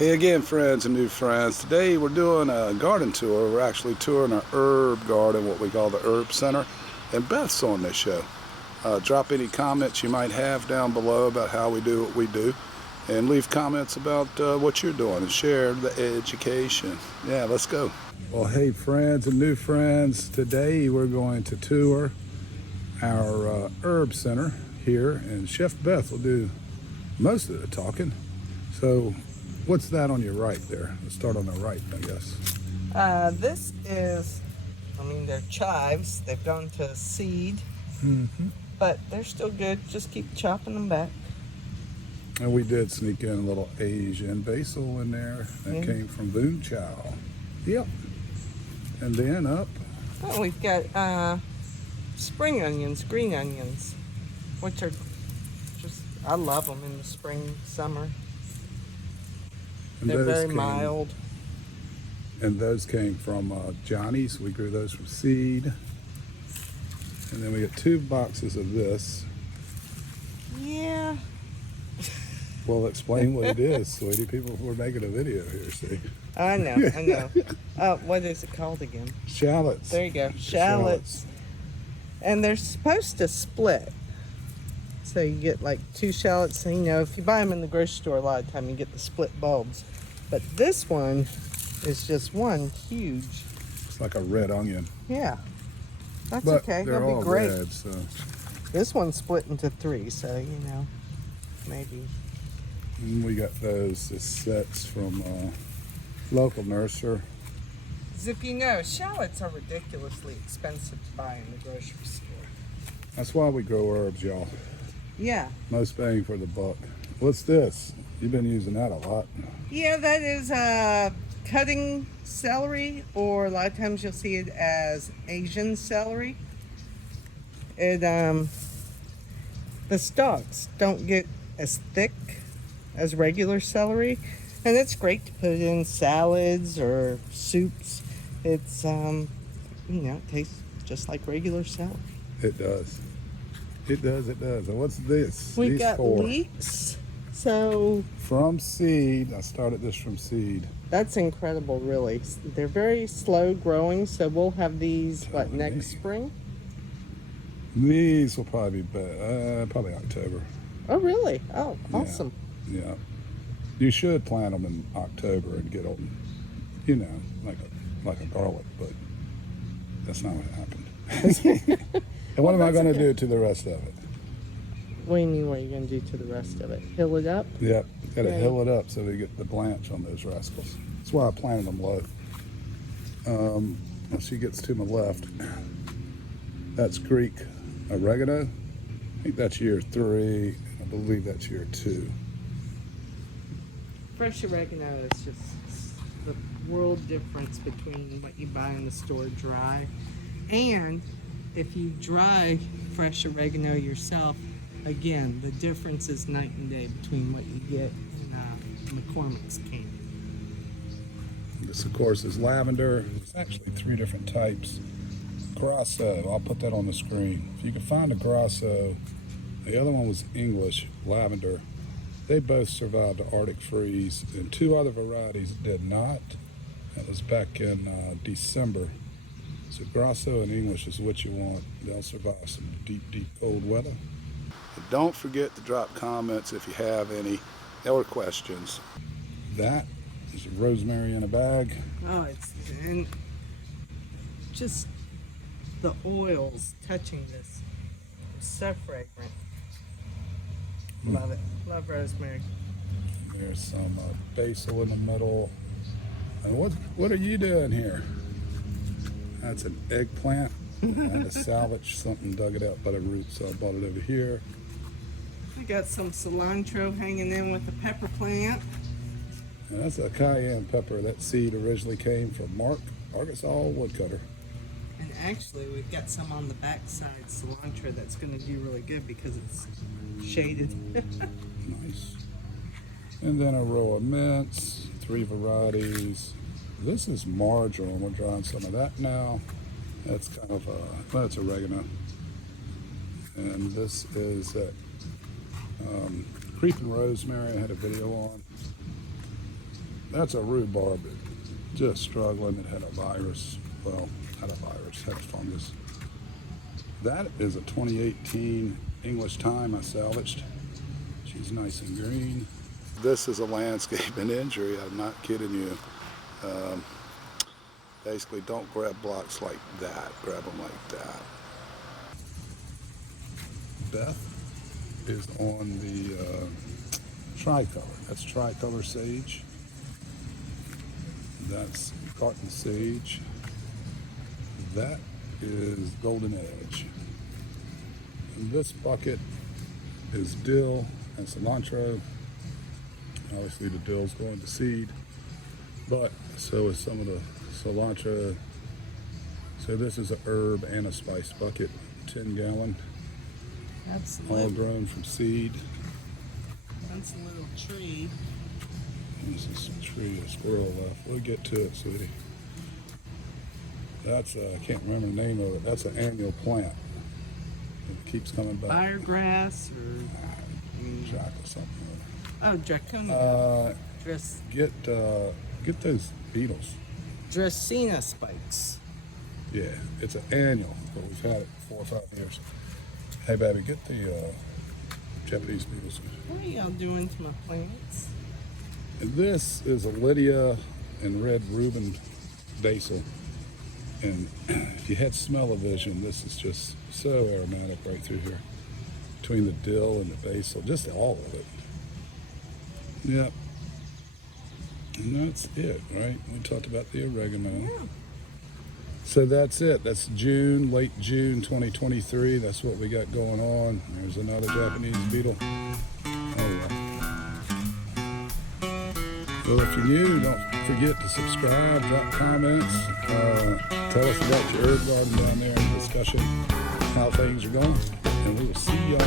Hey again, friends and new friends. Today we're doing a garden tour. We're actually touring our herb garden, what we call the herb center, and Beth's on this show. Drop any comments you might have down below about how we do what we do, and leave comments about what you're doing, and share the education. Yeah, let's go. Well, hey friends and new friends, today we're going to tour our herb center here, and Chef Beth will do most of the talking. So what's that on your right there? Let's start on the right, I guess. This is, they're chives. They've gone to seed, but they're still good. Just keep chopping them back. And we did sneak in a little Asian basil in there that came from Boon Chow. Yep. And then up. Oh, we've got spring onions, green onions, which are just, I love them in the spring, summer. They're very mild. And those came from Johnny's. We grew those from seed. And then we got 2 boxes of this. Yeah. Well, explain what it is, sweetie. People were making a video here, see? I know. What is it called again? Shallots. There you go. Shallots. And they're supposed to split. So you get like 2 shallots. And, if you buy them in the grocery store, a lot of time you get the split bulbs. But this one is just one huge. It's like a red onion. Yeah. That's but okay. They're That'll all be great. Red, so. This one's split into 3, so maybe. And we got those sets from local nursery. As if shallots are ridiculously expensive to buy in the grocery store. That's why we grow herbs, y'all. Yeah. Most bang for the buck. What's this? You've been using that a lot. Yeah, that is cutting celery, or a lot of times you'll see it as Asian celery. The stalks don't get as thick as regular celery, and it's great to put in salads or soups. It's it tastes just like regular celery. It does. It does. And what's this? We These got 4. leeks. So from seed. I started this from seed. That's incredible, really. They're very slow growing, so we'll have these next spring. These will probably be probably October. Oh, really? Oh, awesome. Yeah. You should plant them in October and get them, like a garlic, but that's not what happened. And what am I going to do to the rest of it? What do you mean, what are you going to do to the rest of it? Hill it up? Yep. Got to hill it up so we get the blanch on those rascals. That's why I planted them low. When she gets to my left, that's Greek oregano. I think that's year 3. I believe that's year 2. Fresh oregano is just the world difference between what you buy in the store dry, and if you dry fresh oregano yourself, again, the difference is night and day between what you get in McCormick's can. This, of course, is lavender. It's actually 3 different types. Grosso, I'll put that on the screen. If you can find a Grosso, the other one was English, lavender. They both survived the Arctic freeze, and 2 other varieties did not. That was back in December. So Grosso and English is what you want. They'll survive some deep, deep cold weather. And don't forget to drop comments if you have any or questions. That is rosemary in a bag. Oh, and just the oils touching this. It's so fragrant. Love it. Love rosemary. And there's some basil in the middle. And what are you doing here? That's an eggplant. I had to salvage something, dug it out by the roots, so I brought it over here. I got some cilantro hanging in with the pepper plant. And that's a cayenne pepper. That seed originally came from Muck, Arkansas Woodcutter. And actually, we've got some on the backside cilantro that's going to do really good because it's shaded. Nice. And then a row of mints, 3 varieties. This is marjoram. We're drying some of that now. That's kind of that's oregano. And this is creeping rosemary. I had a video on. That's a rhubarb, just struggling. It had a virus. Well, had a virus, had a fungus. That is a 2018 English thyme I salvaged. She's nice and green. This is a landscaping injury. I'm not kidding you. Basically, don't grab blocks like that. Grab them like that. Beth is on the tricolor. That's tricolor sage. That's garden sage. That is golden edge. And this bucket is dill and cilantro. Obviously the dill's going to seed, but so is some of the cilantro. So this is a herb and a spice bucket, 10 gallon. That's all grown from seed. That's a little tree. This is some tree, a squirrel left. We'll get to it, sweetie. That's, I can't remember the name of it. That's an annual plant. It keeps coming back. Firegrass or Jack or something. oh, draconia. Get those beetles. Dracaena spikes. Yeah, it's an annual, but we've had it for 4 or 5 years. Hey, baby, get the Japanese beetles. What are y'all doing to my plants? And this is a Lydia and red Reuben basil. And if you had smell-o-vision, this is just so aromatic right through here. Between the dill and the basil, just all of it. Yep. And that's it, right? We talked about the oregano. Yeah. So that's it. That's June, late June 2023. That's what we got going on. There's another Japanese beetle. Oh, well. Well, if you're new, don't forget to subscribe, drop comments, tell us about your herb garden down there in discussion, how things are going, and we will see y'all.